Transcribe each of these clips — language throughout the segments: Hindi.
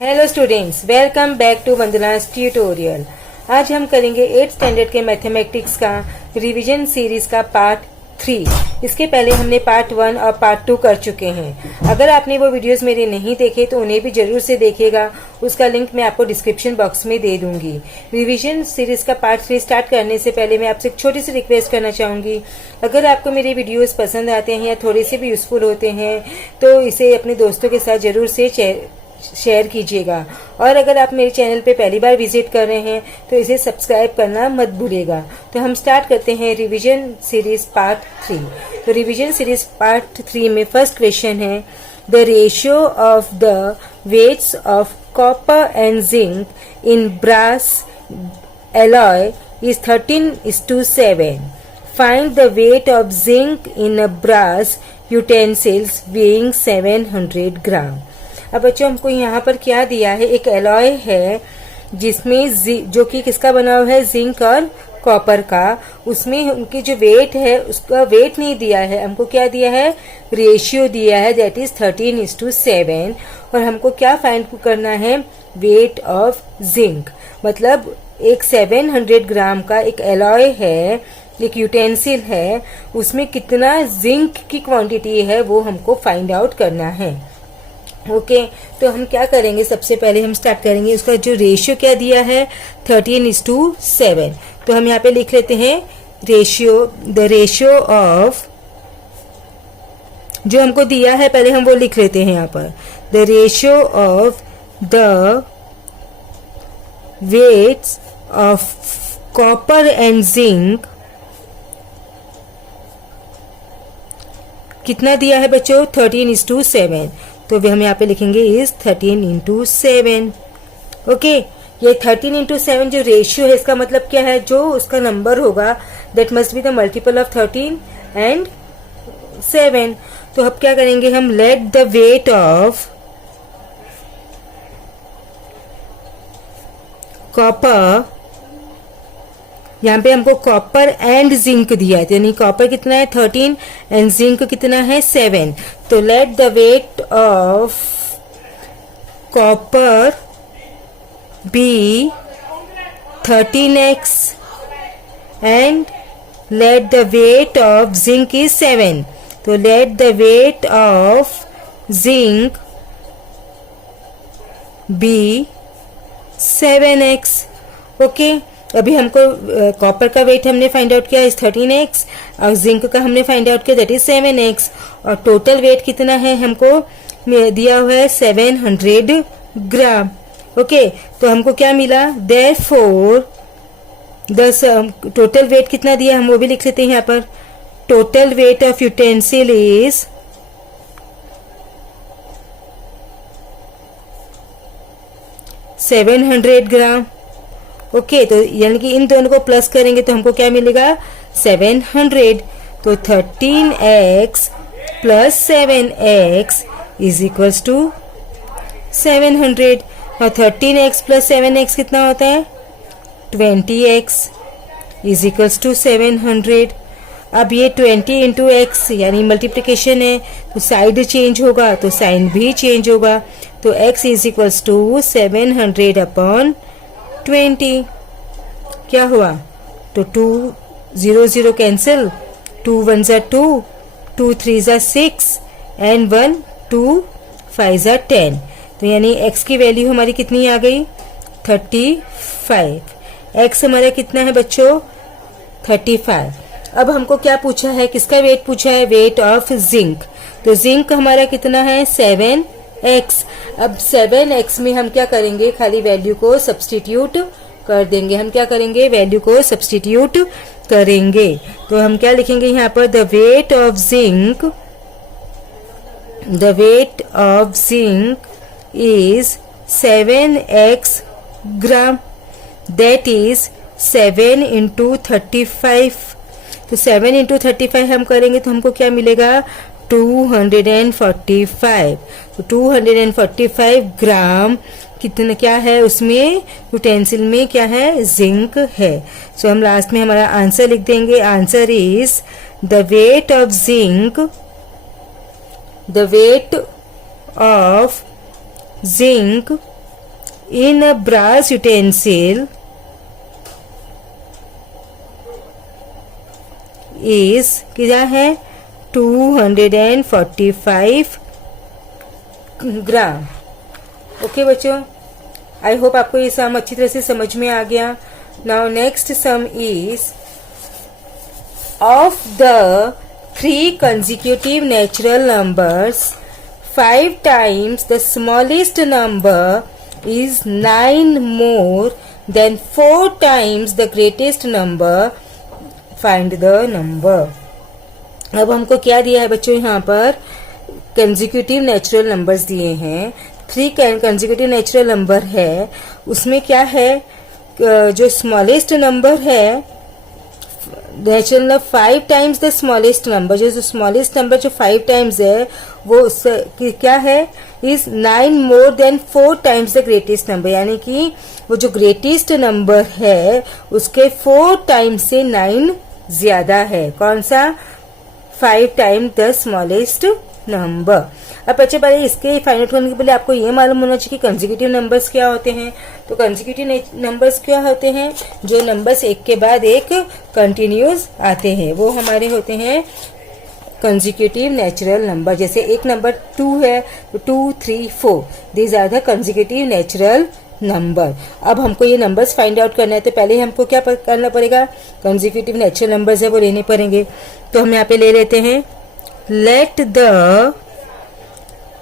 Hello students, welcome back to Vandana's tutorial. आज हम करेंगे 8th स्टैंडर्ड के मैथमेटिक्स का रिवीजन सीरीज का पार्ट 3। इसके पहले हमने पार्ट 1 और पार्ट 2 कर चुके हैं। अगर आपने वो वीडियोस मेरे नहीं देखे तो उन्हें भी जरूर से देखिएगा। उसका लिंक मैं आपको डिस्क्रिप्शन बॉक्स में दे दूंगी। रिवीजन सीरीज का पार्ट 3 स्टार्ट करने से पहले मैं आपसे एक छोटी सी रिक्वेस्ट करना चाहूंगी। अगर आपको मेरे वीडियोस पसंद आते हैं या थोड़े से भी यूजफुल होते हैं तो इसे अपने दोस्तों के साथ जरूर से शेयर कीजिएगा। और अगर आप मेरे चैनल पे पहली बार विजिट कर रहे हैं तो इसे सब्सक्राइब करना मत भूलिएगा। तो हम स्टार्ट करते हैं रिवीजन सीरीज पार्ट 3। तो रिवीजन सीरीज पार्ट 3 में फर्स्ट क्वेश्चन है, the ratio of the weights of copper and zinc in brass alloy is 13:7। Find the weight of zinc in a brass utensils weighing 700 gram. अब बच्चों हमको यहाँ पर क्या दिया है, एक एलॉय है जिसमें जो कि किसका बना हुआ है, जिंक और कॉपर का। उसमें उनकी जो वेट है उसका वेट नहीं दिया है, हमको क्या दिया है, रेशियो दिया है, दैट इज 13:7। और हमको क्या फाइंड करना है, वेट ऑफ जिंक। मतलब एक 700 ग्राम का एक एलॉय है, एक यूटेंसिल है, उसमें कितना जिंक की क्वांटिटी है वो हमको फाइंड आउट करना है। ओके तो हम क्या करेंगे, सबसे पहले हम स्टार्ट करेंगे, उसका जो रेशियो क्या दिया है 13:7। तो हम यहाँ पे लिख लेते हैं रेशियो, द रेशियो ऑफ, जो हमको दिया है पहले हम वो लिख लेते हैं यहाँ पर, the ratio of the weights of copper and zinc कितना दिया है बच्चों, 13:7। तो हम यहाँ पे लिखेंगे इज 13:7। ओके, ये 13:7 जो रेशियो है इसका मतलब क्या है, जो उसका नंबर होगा that must be the multiple of 13 and 7। तो अब क्या करेंगे हम, late the weight of copper, यहाँ पे हमको कॉपर एंड जिंक दिया है, यानी कॉपर कितना है 13 एंड जिंक कितना है 7। तो let the weight of copper be 13x and let the weight of zinc is 7। तो let the weight of zinc be 7x। Okay, अभी हमको कॉपर का वेट हमने फाइंड आउट किया इस 13x और जिंक का हमने फाइंड आउट किया दैट इज 7x। और टोटल वेट कितना है हमको दिया हुआ है 700 ग्राम। ओके, तो हमको क्या मिला, देयरफॉर द टोटल वेट कितना दिया हम वो भी लिख लेते हैं यहाँ पर, total weight of utensil is 700 gram. Okay, तो यानी कि इन दोनों को प्लस करेंगे तो हमको क्या मिलेगा, 700। तो 13x plus 7x is equals to 700। और 13x प्लस 7x कितना होता है, 20x इज इक्वल्स टू 700। अब ये 20 इंटू एक्स यानी मल्टीप्लिकेशन है, तो साइड चेंज होगा तो साइन भी चेंज होगा। तो x is equals to 700 upon 20। क्या हुआ, तो 2 0 0 कैंसिल, 2 1 ज़ा 2, 2 3 ज़ा 6 एंड 1 2 5 ज़ा 10। तो यानी x की वैल्यू हमारी कितनी आ गई, 35। x हमारा कितना है बच्चों, 35। अब हमको क्या पूछा है, किसका वेट पूछा है, वेट ऑफ जिंक। तो जिंक हमारा कितना है 7x। अब 7x में हम क्या करेंगे, खाली वैल्यू को सब्स्टिट्यूट कर देंगे। हम क्या करेंगे, वैल्यू को सब्स्टिट्यूट करेंगे। तो हम क्या लिखेंगे यहाँ पर, the weight of zinc, the weight of zinc is 7x gram, that is 7 into 35। तो 7 इंटू 35 हम करेंगे तो हमको क्या मिलेगा, 245। तो 245 ग्राम कितना क्या है उसमें, यूटेंसिल में क्या है, जिंक है। सो हम लास्ट में हमारा आंसर लिख देंगे, answer is the weight of zinc, the weight of zinc in a brass utensil is क्या है 245 ग्राम। ओके बच्चों, आई होप आपको ये सम अच्छी तरह से समझ में आ गया। Now next sum is of the 3 consecutive natural numbers 5 times the smallest number is 9 more than 4 times the greatest number, find the number। अब हमको क्या दिया है बच्चों, यहाँ पर कंसेक्यूटिव नेचुरल नंबर्स दिए हैं। 3 कंसेक्यूटिव नेचुरल नंबर है, उसमें क्या है जो स्मॉलेस्ट नंबर है natural number 5 times the smallest number, जो स्मॉलेस्ट नंबर जो 5 टाइम्स है वो क्या है is 9 more than 4 times the greatest number, यानी कि वो जो ग्रेटेस्ट नंबर है उसके 4 टाइम्स से 9 ज्यादा है। कौन सा? 5 टाइम द स्मॉलेस्ट नंबर। अब बच्चे पहले इसके फाइंड आउट करने के पहले आपको ये मालूम होना चाहिए कि कंसेक्यूटिव नंबर्स क्या होते हैं। तो कंसेक्यूटिव नंबर्स क्या होते हैं? जो नंबर्स एक के बाद एक कंटिन्यूस आते हैं वो हमारे होते हैं कंसेक्यूटिव नेचुरल नंबर। जैसे एक नंबर 2 है तो 2, 3, 4 these are the consecutive natural number. अब हमको ये नंबर्स फाइंड आउट करना है तो पहले हमको क्या करना पड़ेगा, कंसेक्यूटिव नेचुरल नंबर्स है वो लेने पड़ेंगे। तो हम यहाँ पे ले लेते हैं let the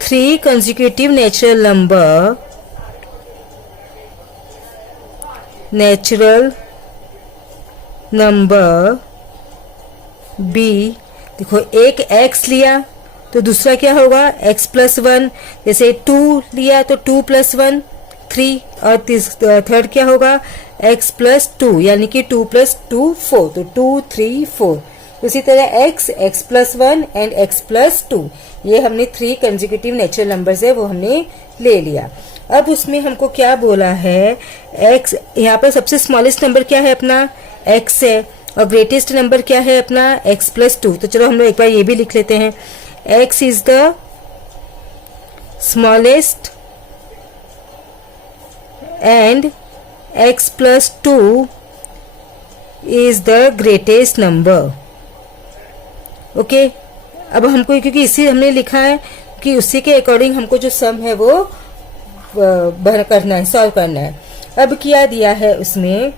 3 consecutive natural number b। देखो एक x लिया तो दूसरा क्या होगा x प्लस 1, जैसे 2 लिया तो 2 प्लस 1 3, और थर्ड क्या होगा x प्लस 2 यानी कि 2 प्लस 2 4, तो 2, 3, 4। उसी तरह x plus 1 and x plus 2, ये हमने 3 कंसेक्यूटिव नेचुरल नंबर्स है वो हमने ले लिया। अब उसमें हमको क्या बोला है x, यहाँ पर सबसे स्मॉलेस्ट नंबर क्या है अपना x है और ग्रेटेस्ट नंबर क्या है अपना x प्लस 2। तो चलो हम लोग एक बार ये भी लिख लेते हैं x is the smallest and x plus 2 is the greatest number. Okay अब हमको क्योंकि इसी हमने लिखा है कि उसी के अकॉर्डिंग हमको जो सम है वो भर करना है, सॉल्व करना है। अब क्या दिया है उसमें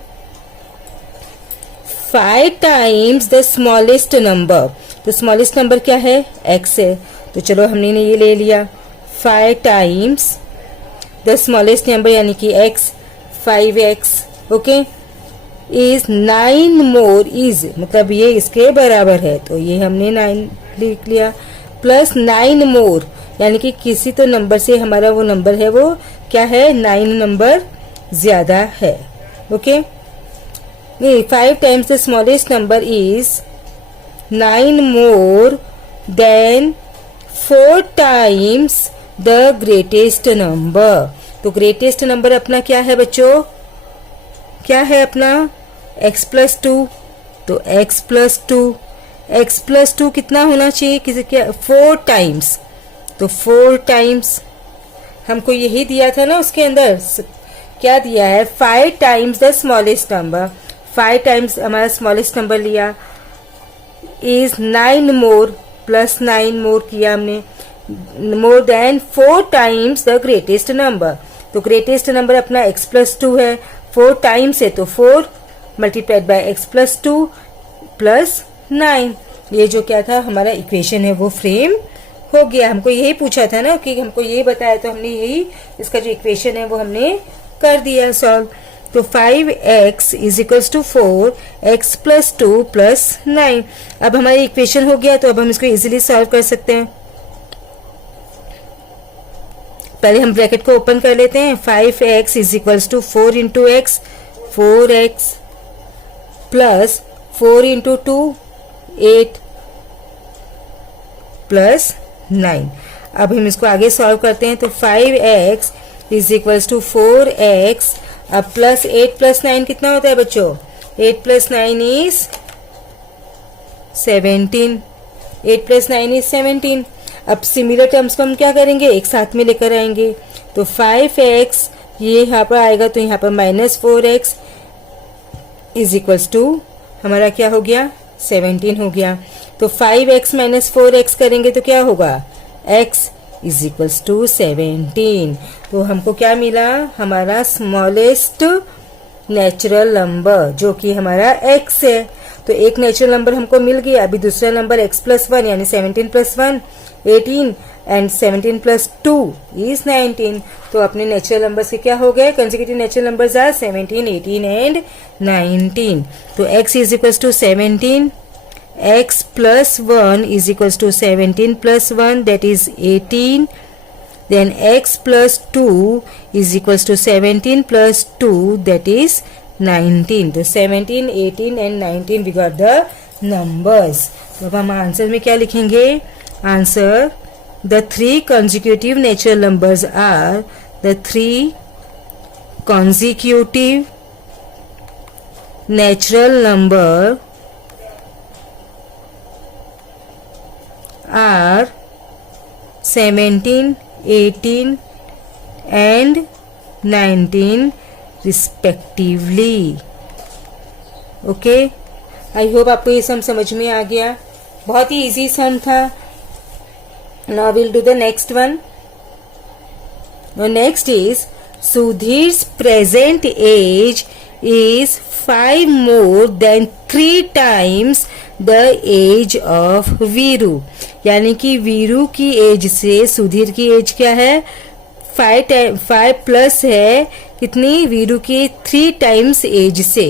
5 टाइम्स द स्मॉलेस्ट नंबर, तो स्मॉलेस्ट नंबर क्या है x है, तो चलो हमने ये ले लिया 5 टाइम्स द स्मॉलेस्ट नंबर यानी कि x 5x। Okay is 9 more, is मतलब ये इसके बराबर है तो ये हमने 9 लिख लिया, प्लस 9 मोर यानी कि किसी तो नंबर से हमारा वो नंबर है वो क्या है 9 नंबर ज्यादा है। Okay 5 times the smallest number is 9 more than 4 times the greatest number. तो ग्रेटेस्ट नंबर अपना क्या है बच्चों, क्या है अपना x प्लस 2, तो x प्लस 2 कितना होना चाहिए किसी क्या 4 टाइम्स, तो 4 टाइम्स हमको यही दिया था ना उसके अंदर क्या दिया है 5 times the smallest number, 5 times हमारा स्मॉलेस्ट नंबर लिया इज 9 मोर, प्लस 9 मोर किया हमने more than 4 times the greatest number. तो ग्रेटेस्ट नंबर अपना x प्लस 2 है, 4 टाइम्स है तो 4 multiplied by x plus 2 plus 9। ये जो क्या था हमारा इक्वेशन है वो फ्रेम हो गया। हमको यही पूछा था ना कि हमको यही बताया तो हमने यही इसका जो इक्वेशन है वो हमने कर दिया सॉल्व। तो 5x is equals to 4x plus 2 plus 9। अब हमारी इक्वेशन हो गया तो अब हम इसको इजीली सॉल्व कर सकते हैं। पहले हम ब्रैकेट को ओपन कर लेते हैं 5x is equals to 4 into X 4x plus 4 into 2 8 plus 9। अब हम इसको आगे सॉल्व करते हैं तो 5x is equals to 4x अब प्लस 8 प्लस 9 कितना होता है बच्चों 8 प्लस 9 इज 17, 8 प्लस 9 इज 17। अब सिमिलर टर्म्स को हम क्या करेंगे एक साथ में लेकर आएंगे तो 5x ये यहाँ पर आएगा तो यहाँ पर -4x इज इक्वल्स टू हमारा क्या हो गया 17 हो गया। तो 5x - 4x करेंगे तो क्या होगा x इज इक्वल्स टू 17। तो हमको क्या मिला, हमारा स्मॉलेस्ट नेचुरल नंबर जो कि हमारा x है। तो एक नेचुरल नंबर हमको मिल गया। अभी दूसरा नंबर x + 1 यानी 17 + 1 18 एंड 17 + 2 इज 19। तो अपने नेचुरल नंबर्स के क्या हो गए, consecutive natural numbers are 17 18 and 19। तो x is equals to 17, x + 1 is equals to 17 + 1 that is 18, then x + 2 is equals to 17 + 2 that is 19। तो 17 18 and 19 we got the numbers। तो अब हम आंसर में क्या लिखेंगे, answer the 3 consecutive natural numbers are the 3 consecutive natural number are 17 18 and 19 respectively। Okay, I hope आपको ये सम समझ में आ गया। बहुत ही इजी सम था। Now will do the next one. Next is Sudhir's present age is 5 more than 3 times the age of Veeru. यानी कि वीरू की एज से सुधीर की एज क्या है, 5 प्लस है कितनी, वीरू की 3 टाइम्स एज से।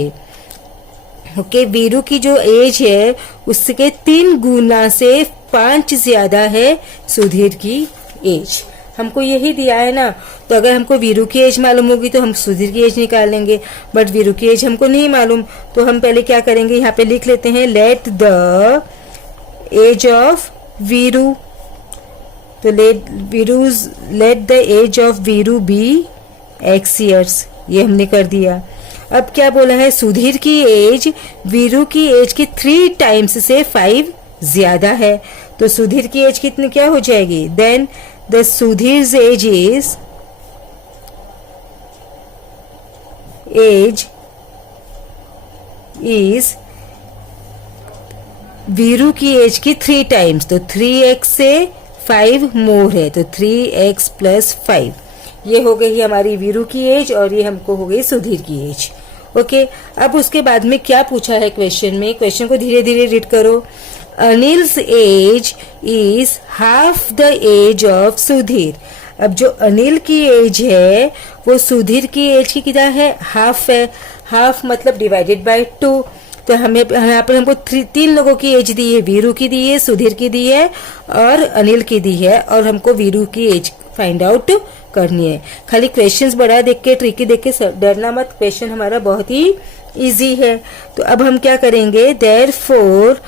ओके, वीरू की जो एज है उसके 3 गुना से 5 ज्यादा है सुधीर की एज। हमको यही दिया है ना, तो अगर हमको वीरू की एज मालूम होगी तो हम सुधीर की एज निकालेंगे, बट वीरू की एज हमको नहीं मालूम। तो हम पहले क्या करेंगे, यहाँ पे लिख लेते हैं let the age of Veeru. तो let the age of Veeru be x years, ये हमने कर दिया। अब क्या बोला है, सुधीर की एज वीरू की एज की 3 टाइम्स से 5 ज्यादा है। तो सुधीर की एज कितनी क्या हो जाएगी, then the Sudhir's age is Veeru की एज की 3 टाइम्स। तो 3x से 5 मोर है, तो 3x + 5 ये हो गई हमारी वीरू की एज और ये हमको हो गई सुधीर की एज। ओके, अब उसके बाद में क्या पूछा है क्वेश्चन में, क्वेश्चन को धीरे धीरे रीड करो। Anil's age is half the age of Sudhir. अब जो अनिल की एज है वो सुधीर की एज की कितना है, हाफ है। हाफ मतलब डिवाइडेड बाय 2। तो हमें यहाँ पर हमको 3 लोगों की एज दी है, वीरू की दी है, सुधीर की दी है और अनिल की दी है, और हमको वीरू की एज फाइंड आउट करनी है। खाली क्वेश्चंस बड़ा देख के ट्रिकी देख के डरना मत, क्वेश्चन हमारा बहुत ही इजी है। तो अब हम क्या करेंगे, देयरफॉर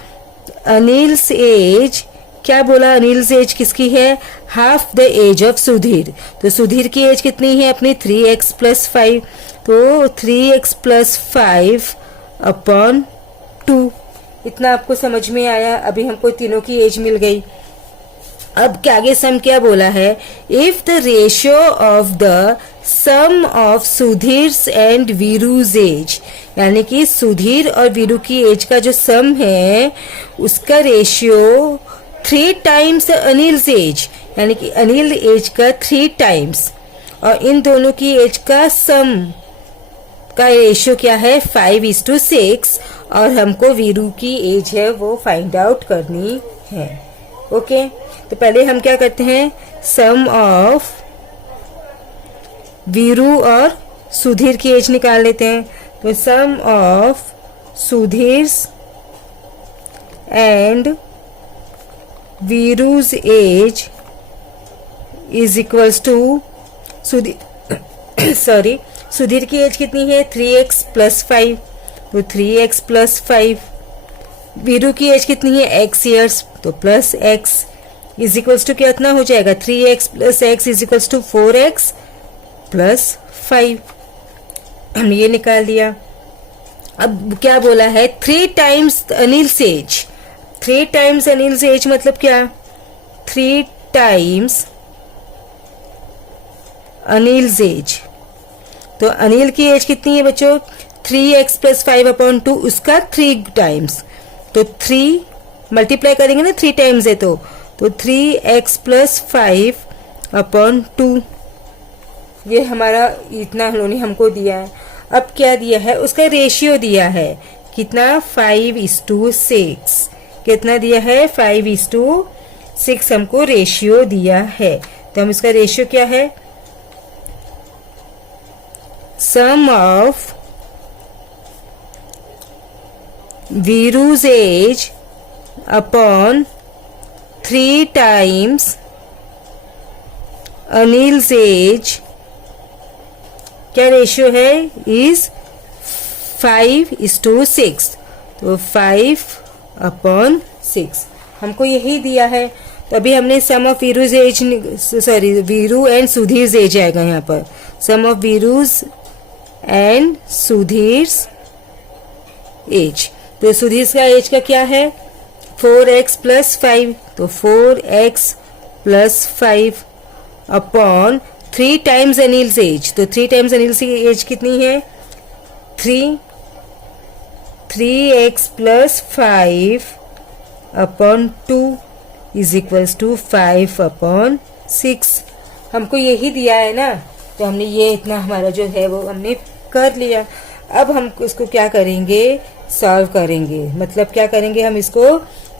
अनिल्स एज, क्या बोला, अनिल्स एज किसकी है, half the age of Sudhir. तो सुधीर की एज कितनी है अपनी, 3x + 5। तो 3x + 5 अपॉन 2। इतना आपको समझ में आया। अभी हमको तीनों की एज मिल गई। अब क्या आगे सम क्या बोला है, if the ratio of the sum of Sudhir's and Veeru's age, यानी कि सुधीर और वीरू की एज का जो सम है उसका रेशियो 3 टाइम्स अनिल्स एज, यानी कि अनिल एज का 3 टाइम्स, और इन दोनों की एज का सम का रेशियो क्या है 5:6, और हमको वीरू की एज है वो फाइंड आउट करनी है। ओके, तो पहले हम क्या करते हैं, सम ऑफ वीरू और सुधीर की एज निकाल लेते हैं। तो sum of Sudhir's and Veeru's age is equals to Sudhir की एज कितनी है, 3x + 5। तो 3x + 5। वीरू की एज कितनी है, x ईयर्स, तो plus x is equals to कितना हो जाएगा, 3x + x is equals to 4x + 5। हमने ये निकाल दिया। अब क्या बोला है, 3 times Anil's age. 3 times Anil's age मतलब क्या, 3 टाइम्स अनिल्स एज तो अनिल की एज कितनी है बच्चों? 3x + 5/2, उसका 3 टाइम्स। तो 3 मल्टीप्लाई करेंगे ना, 3 टाइम्स है तो 3x + 5/2, ये हमारा इतना उन्होंने हमको दिया है। अब क्या दिया है? उसका रेशियो दिया है कितना? 5:6। कितना दिया है? 5:6 हमको रेशियो दिया है। तो हम इसका रेशियो क्या है? Sum of Veeru's age upon 3 times Anil's age, क्या रेशियो है? इज 5:6। तो 5/6 हमको यही दिया है। तो अभी हमने sum of Veeru's age, sorry Veeru and Sudhir age आएगा यहाँ पर। Sum of Veeru's and Sudhir's age. तो सुधीर का एज का क्या है? 4x + 5, तो 4x + 5 upon 3 times Anil's as. तो 3 टाइम्स अनिल्स की एज कितनी है? 3x + 5/2 = 5/6। हमको यही दिया है ना, तो हमने ये इतना हमारा जो है वो हमने कर लिया। अब हम इसको क्या करेंगे? सॉल्व करेंगे। मतलब क्या करेंगे? हम इसको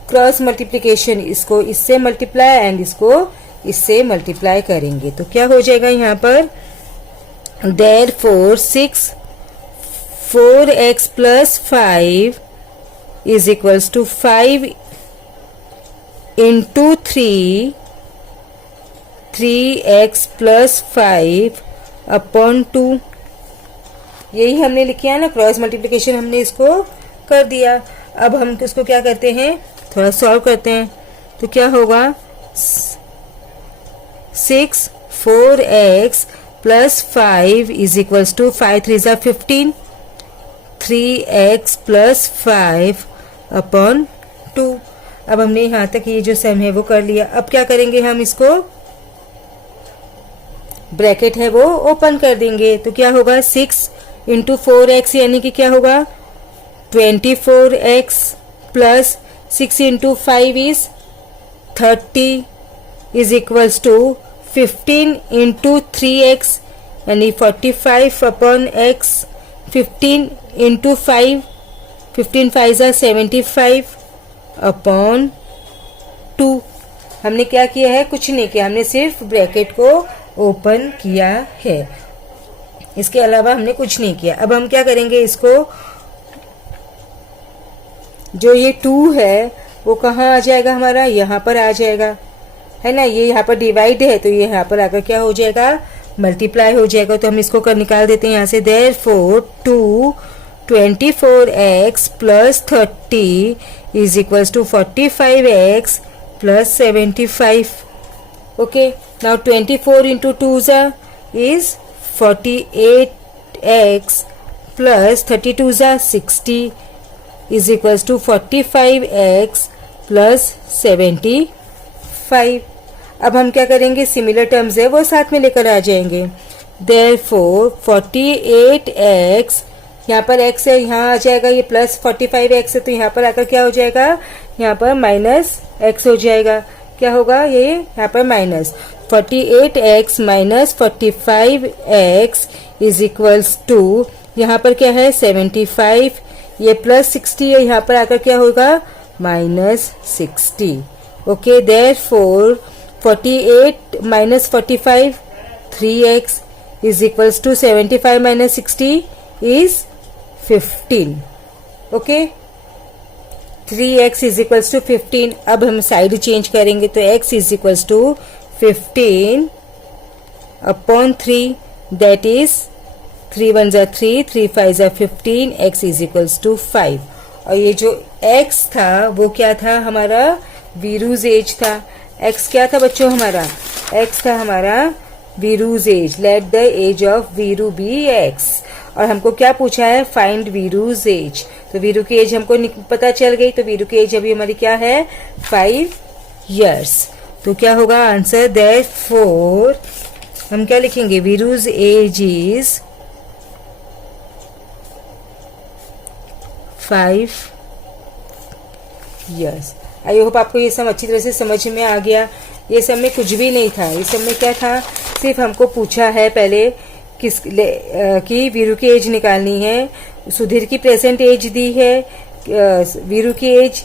क्रॉस मल्टीप्लिकेशन, इसको इससे मल्टीप्लाई एंड इसको इससे मल्टीप्लाई करेंगे। तो क्या हो जाएगा यहाँ पर? Therefore 4x + 5 = 5 × 3x + 5/2। यही हमने लिखा है ना, क्रॉस मल्टीप्लिकेशन हमने इसको कर दिया। अब हम इसको क्या करते हैं? थोड़ा सॉल्व करते हैं। तो क्या होगा? 4x + 5 = 5 3 = 15, 3x + 5/2। अब हमने यहाँ तक ये जो सम है वो कर लिया। अब क्या करेंगे? हम इसको ब्रैकेट है वो ओपन कर देंगे। तो क्या होगा? 6 × 4x यानी कि क्या होगा? 24x + 6 × 5 is 30 = 15 × 3x यानी 45/x। 15 × 5, 15 5 are 75/2। हमने क्या किया है? कुछ नहीं किया, हमने सिर्फ ब्रैकेट को ओपन किया है, इसके अलावा हमने कुछ नहीं किया। अब हम क्या करेंगे? इसको जो ये 2 है वो कहाँ आ जाएगा? हमारा यहाँ पर आ जाएगा, है ना। ये यहाँ पर डिवाइड है तो ये यहाँ पर आकर क्या हो जाएगा? मल्टीप्लाई हो जाएगा। तो हम इसको निकाल देते हैं यहाँ से। Therefore 24x + 30 = 45x + 75. Okay, now 24 × 2 is 48x + 32 60 = 45x + 75। अब हम क्या करेंगे? सिमिलर टर्म्स है वो साथ में लेकर आ जाएंगे। Therefore 48x, यहाँ पर x है, यहाँ आ जाएगा ये प्लस 45x है, तो यहाँ पर आकर क्या हो जाएगा? यहाँ पर -x हो जाएगा। क्या होगा? ये यहाँ पर माइनस 48x - 45x = यहाँ पर क्या है? 75। ये +60 है, यहाँ पर आकर क्या होगा? -60। Okay, therefore 48 - 45 3x = 75 - 60 is 15. Okay, 3x = 15। अब हम साइड चेंज करेंगे तो x = 15/3, that is 3 1 = 3, 3 5 = 15, x = 5। और ये जो x था वो क्या था? हमारा वीरूज एज था। x क्या था बच्चों? हमारा x था हमारा Veeru's age. Let the age of Veeru be x। और हमको क्या पूछा है? Find Veeru's age. तो वीरू की एज हमको पता चल गई। तो वीरू की एज अभी हमारी क्या है? 5 years। तो क्या होगा आंसर? Therefore हम क्या लिखेंगे? Veeru's age is 5 years। I hope आपको ये सब अच्छी तरह से समझ में आ गया। ये सब में कुछ भी नहीं था, ये सब में क्या था, सिर्फ हमको पूछा है पहले कि वीरू की एज निकालनी है, सुधीर की प्रेजेंट एज दी है, वीरू की एज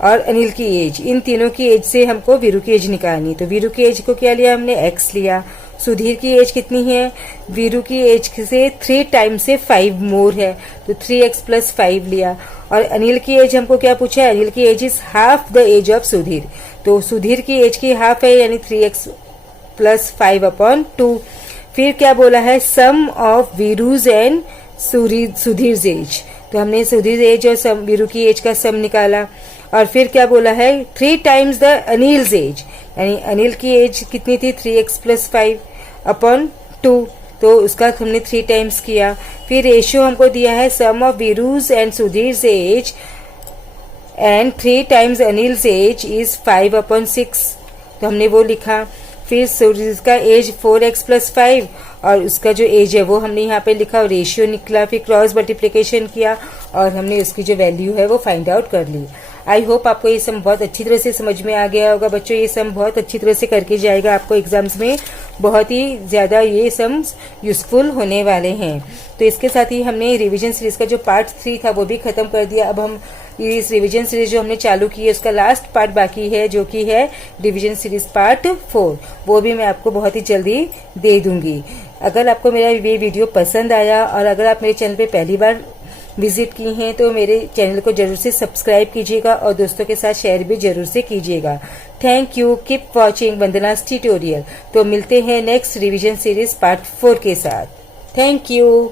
और अनिल की एज, इन तीनों की एज से हमको वीरू की एज निकालनी। तो वीरू की एज को क्या लिया हमने, x लिया। सुधीर की एज कितनी है, वीरू की एज से 3 टाइम्स से 5 मोर है, तो 3x + 5 लिया। और अनिल की एज हमको क्या पूछा है, अनिल की age is half the age of Sudhir, तो सुधीर की एज की हाफ है, यानी 3x + 5/2। फिर क्या बोला है, sum of Veeru's and Sudhir as, तो हमने सुधीर एज और वीरू की एज का सम निकाला। और फिर क्या बोला है, 3 टाइम्स द अनिल्स एज, यानी अनिल की एज कितनी थी, 3x + 5/2, तो उसका हमने 3 टाइम्स किया। फिर रेशियो हमको दिया है sum of Veeru's and Sudhir age and 3 times Anil's age is 5/6, तो हमने वो लिखा। फिर सुधीर का एज 4x + 5 और उसका जो एज है वो हमने यहाँ पे लिखा और रेशियो निकला। फिर क्रॉस मल्टीप्लिकेशन किया और हमने उसकी जो वैल्यू है वो फाइंड आउट कर ली। आई होप आपको ये सम बहुत अच्छी तरह से समझ में आ गया होगा बच्चों। ये सम बहुत अच्छी तरह से करके जाएगा, आपको एग्जाम्स में बहुत ही ज्यादा ये सम्स यूजफुल होने वाले हैं। तो इसके साथ ही हमने रिवीजन सीरीज का जो पार्ट 3 था वो भी खत्म कर दिया। अब हम इस रिवीजन सीरीज जो हमने चालू की है उसका लास्ट पार्ट बाकी है, जो कि है रिवीजन सीरीज पार्ट 4, वो भी मैं आपको बहुत ही जल्दी दे दूंगी। अगर आपको मेरा ये वीडियो पसंद आया और अगर आप मेरे चैनल पे पहली बार विजिट की हैं तो मेरे चैनल को जरूर से सब्सक्राइब कीजिएगा और दोस्तों के साथ शेयर भी जरूर से कीजिएगा। Thank you, keep watching Vandana's tutorial. तो मिलते हैं नेक्स्ट रिवीजन सीरीज पार्ट 4 के साथ। Thank you.